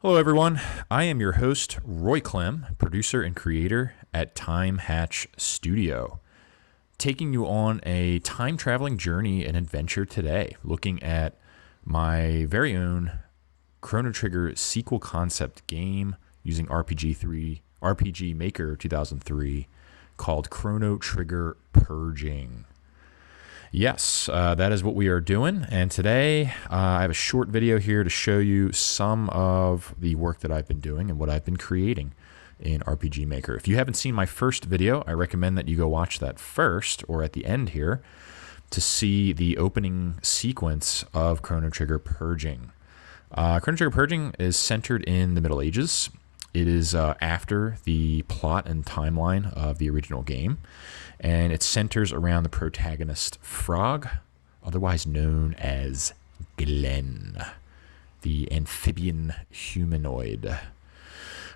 Hello everyone, I am your host Roy Clem, producer and creator at Time Hatch Studio, taking you on a time-traveling journey and adventure today, looking at my very own Chrono Trigger sequel concept game using RPG Maker 2003 called Chrono Trigger Purging. Yes, that is what we are doing, and today I have a short video here to show you some of the work that I've been doing and what I've been creating in RPG Maker. If you haven't seen my first video, I recommend that you go watch that first, or at the end here, to see the opening sequence of Chrono Trigger Purging. Chrono Trigger Purging is centered in the Middle Ages. It is after the plot and timeline of the original game, and it centers around the protagonist Frog, otherwise known as Glenn, the amphibian humanoid.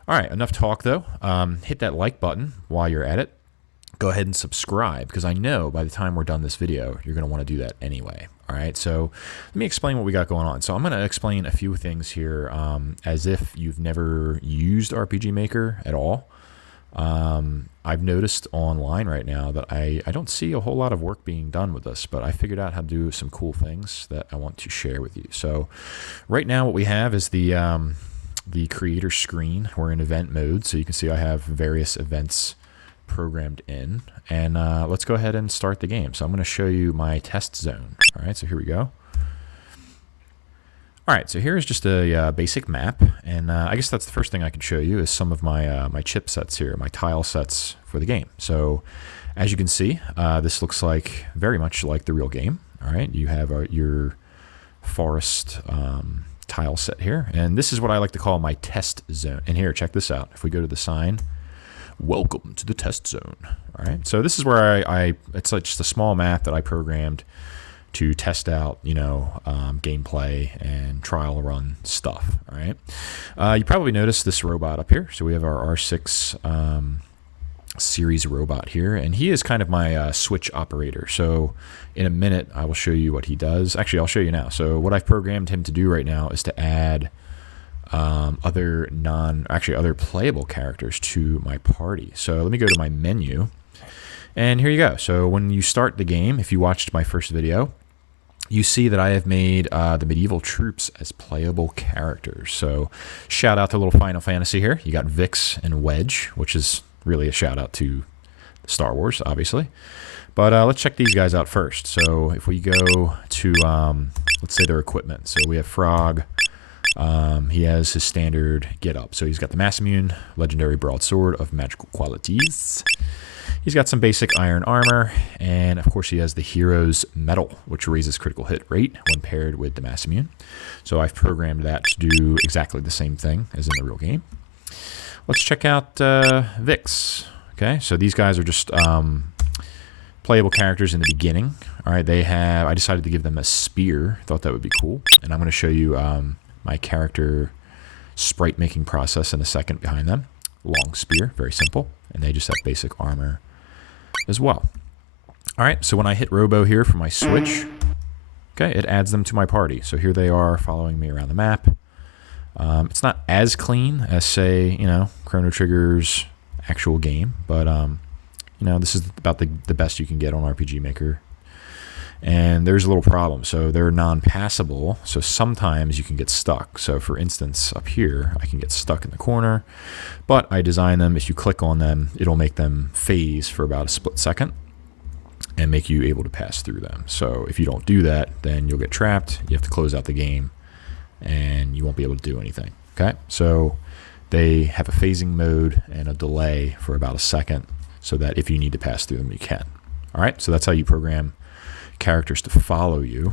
All right, enough talk though. Hit that like button while you're at it. Go ahead and subscribe, because I know by the time we're done this video, you're going to want to do that anyway. All right, so let me explain what we got going on. So I'm going to explain a few things here as if you've never used RPG Maker at all. I've noticed online right now that I don't see a whole lot of work being done with this, but I figured out how to do some cool things that I want to share with you. So right now what we have is the creator screen. We're in event mode, so you can see I have various events programmed in, and let's go ahead and start the game. So I'm going to show you my test zone. All right, so here we go. All right, so here's just a basic map, and I guess that's the first thing I can show you is some of my my chipsets here, my tile sets for the game. So as you can see, this looks like very much like the real game. All right, you have your forest tile set here, and this is what I like to call my test zone. And here, check this out. If we go to the sign, welcome to the test zone. All right, so this is where it's like just a small map that I programmed to test out, you know, gameplay and trial run stuff. All right, you probably noticed this robot up here. So we have our R6 series robot here, and he is kind of my switch operator. So in a minute, I will show you what he does. Actually, I'll show you now. So what I've programmed him to do right now is to add other playable characters to my party. So let me go to my menu, and here you go. So when you start the game, if you watched my first video, you see that I have made the medieval troops as playable characters. So shout out to little Final Fantasy here. You got Vix and Wedge, which is really a shout out to Star Wars, obviously. But let's check these guys out first. So if we go to, let's say their equipment. So we have Frog. He has his standard get up. So he's got the Mass Immune, Legendary Broadsword of magical qualities. He's got some basic iron armor, and of course he has the Hero's Medal, which raises critical hit rate when paired with the Mass Immune. So I've programmed that to do exactly the same thing as in the real game. Let's check out Vix. Okay, so these guys are just playable characters in the beginning. All right, I decided to give them a spear. Thought that would be cool, and I'm going to show you my character sprite making process in a second behind them. Long spear, very simple, and they just have basic armor as well. All right, so when I hit Robo here for my switch, okay, it adds them to my party. So here they are following me around the map. It's not as clean as, say, you know, Chrono Trigger's actual game, but you know, this is about the best you can get on RPG Maker. And there's a little problem. So they're non-passable, so sometimes you can get stuck. So for instance, up here, I can get stuck in the corner, but I design them, if you click on them, it'll make them phase for about a split second and make you able to pass through them. So if you don't do that, then you'll get trapped, you have to close out the game, and you won't be able to do anything. Okay, so they have a phasing mode and a delay for about a second, so that if you need to pass through them, you can. All right, so that's how you program characters to follow you.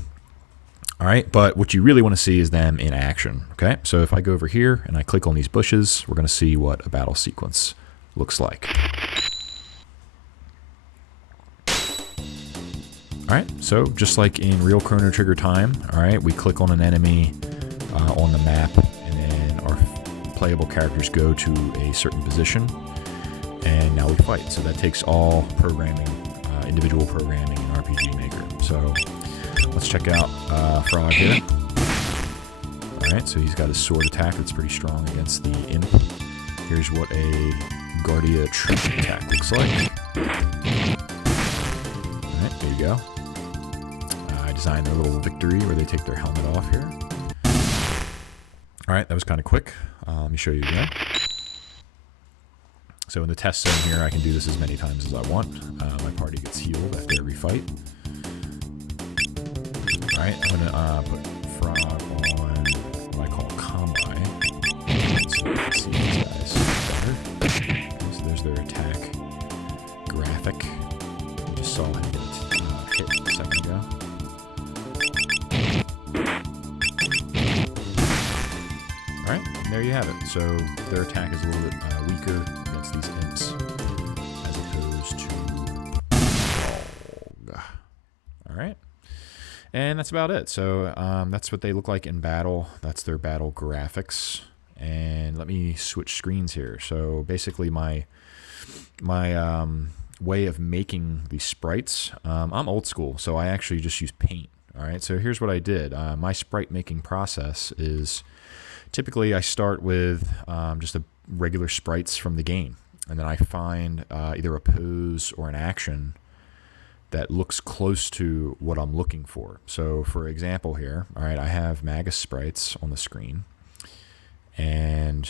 All right, but what you really want to see is them in action. Okay, so if I go over here and I click on these bushes, we're going to see what a battle sequence looks like. All right, so just like in real Chrono Trigger time, all right, we click on an enemy on the map, and then our playable characters go to a certain position, and now we fight. So that takes all programming, individual programming in RPG Maker. So let's check out Frog here. All Alright, so he's got his sword attack that's pretty strong against the imp. Here's what a Guardia Troop attack looks like. Alright, there you go. I designed their little victory where they take their helmet off here. Alright, that was kind of quick. Let me show you again. So in the test zone here, I can do this as many times as I want. My party gets healed after every fight. Alright, I'm going to put Frog on what I call Combi. So you can see these guys better. So there's their attack graphic. You just saw him get hit a second ago. Alright, there you have it. So their attack is a little bit weaker against these imps as opposed to Dog. Alright. And that's about it. So that's what they look like in battle. That's their battle graphics. And let me switch screens here. So basically my way of making these sprites, I'm old school, so I actually just use paint. Alright, so here's what I did. My sprite making process is typically I start with just a regular sprites from the game. And then I find either a pose or an action that looks close to what I'm looking for. So for example here, all right, I have magus sprites on the screen. And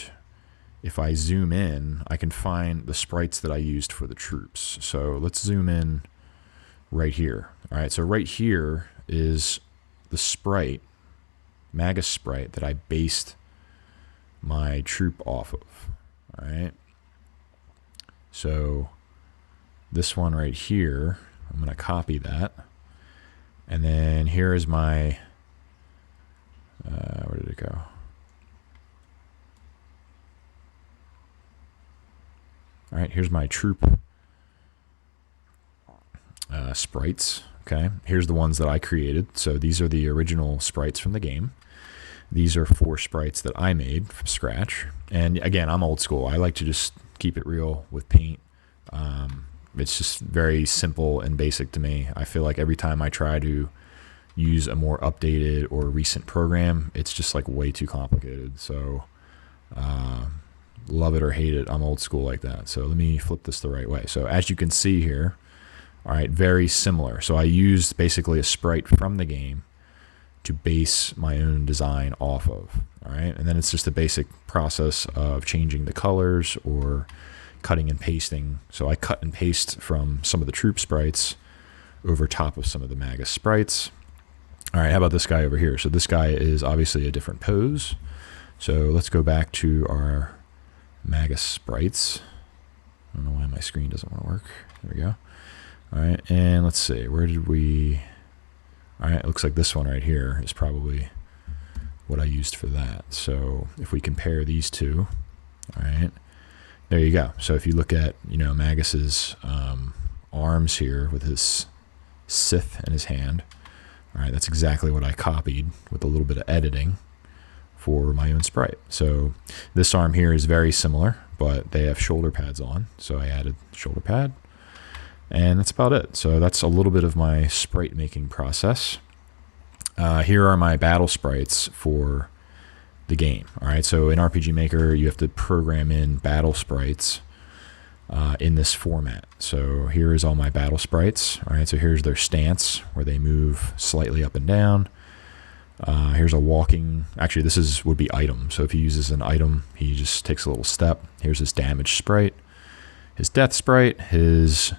if I zoom in, I can find the sprites that I used for the troops. So let's zoom in right here. All right, so right here is the sprite, magus sprite, that I based my troop off of. All right. So this one right here, I'm going to copy that. And then here is my, where did it go? All right, here's my troop sprites. Okay, here's the ones that I created. So these are the original sprites from the game. These are 4 sprites that I made from scratch. And again, I'm old school. I like to just keep it real with paint. It's just very simple and basic to me. I feel like every time I try to use a more updated or recent program, it's just like way too complicated. So love it or hate it, I'm old school like that. So let me flip this the right way. So as you can see here, all right, very similar. So I used basically a sprite from the game to base my own design off of. All right, and then it's just a basic process of changing the colors or cutting and pasting. So I cut and paste from some of the troop sprites over top of some of the magus sprites. All right, how about this guy over here? So this guy is obviously a different pose. So let's go back to our magus sprites. I don't know why my screen doesn't want to work. There we go. All right, and let's see, where did we... All right, it looks like this one right here is probably what I used for that. So if we compare these two, all right, there you go. So if you look at, you know, Magus's arms here with his scythe in his hand, all right, that's exactly what I copied with a little bit of editing for my own sprite. So this arm here is very similar, but they have shoulder pads on. So I added shoulder pad. And that's about it. So that's a little bit of my sprite making process. Here are my battle sprites for the game. All right, so in RPG Maker, you have to program in battle sprites in this format. So here is all my battle sprites. All right, so here's their stance where they move slightly up and down. Here's a walking, actually this would be item. So if he uses an item, he just takes a little step. Here's his damage sprite, his death sprite, his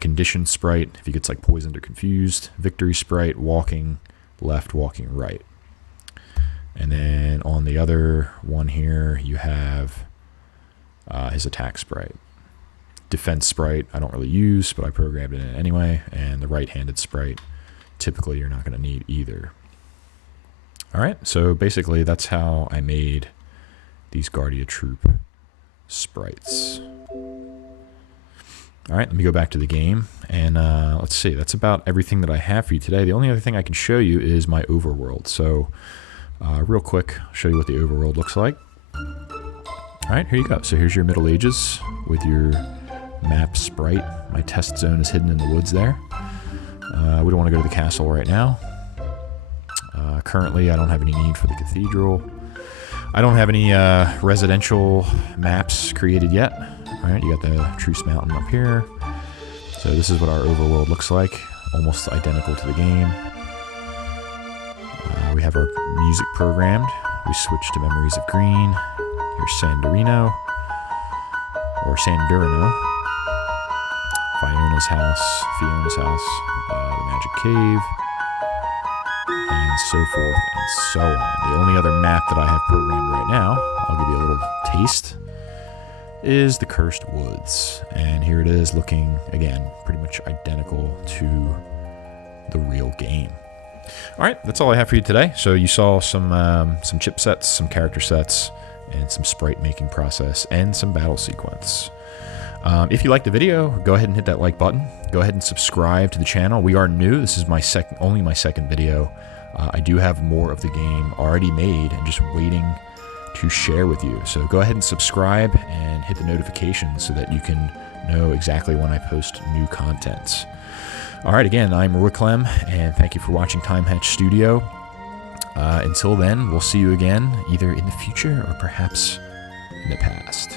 condition sprite, if he gets like poisoned or confused, victory sprite, walking left, walking right. And then on the other one here, you have his attack sprite. Defense sprite, I don't really use, but I programmed it in anyway. And the right-handed sprite, typically you're not going to need either. All right, so basically that's how I made these Guardia Troop sprites. All right, let me go back to the game, and let's see. That's about everything that I have for you today. The only other thing I can show you is my overworld. So real quick, I'll show you what the overworld looks like. All right, here you go. So here's your Middle Ages with your map sprite. My test zone is hidden in the woods there. We don't want to go to the castle right now. currently I don't have any need for the cathedral. I don't have any residential maps created yet. Alright, you got the Truce Mountain up here. So this is what our overworld looks like. Almost identical to the game. We have our music programmed. We switch to Memories of Green. Here's Sandurino. Or Sandurino. Fiona's house. The Magic Cave. And so forth and so on. The only other map that I have programmed right now, I'll give you a little taste, is the Cursed Woods. And here it is, looking, again, pretty much identical to the real game. Alright, that's all I have for you today. So you saw some chipsets, some character sets, and some sprite making process, and some battle sequence. If you liked the video, go ahead and hit that like button. Go ahead and subscribe to the channel. We are new. This is only my second video. I do have more of the game already made and just waiting to share with you. So go ahead and subscribe and hit the notifications so that you can know exactly when I post new content. Alright, again, I'm Roy Clem, and thank you for watching Time Hatch Studio. Until then, we'll see you again, either in the future or perhaps in the past.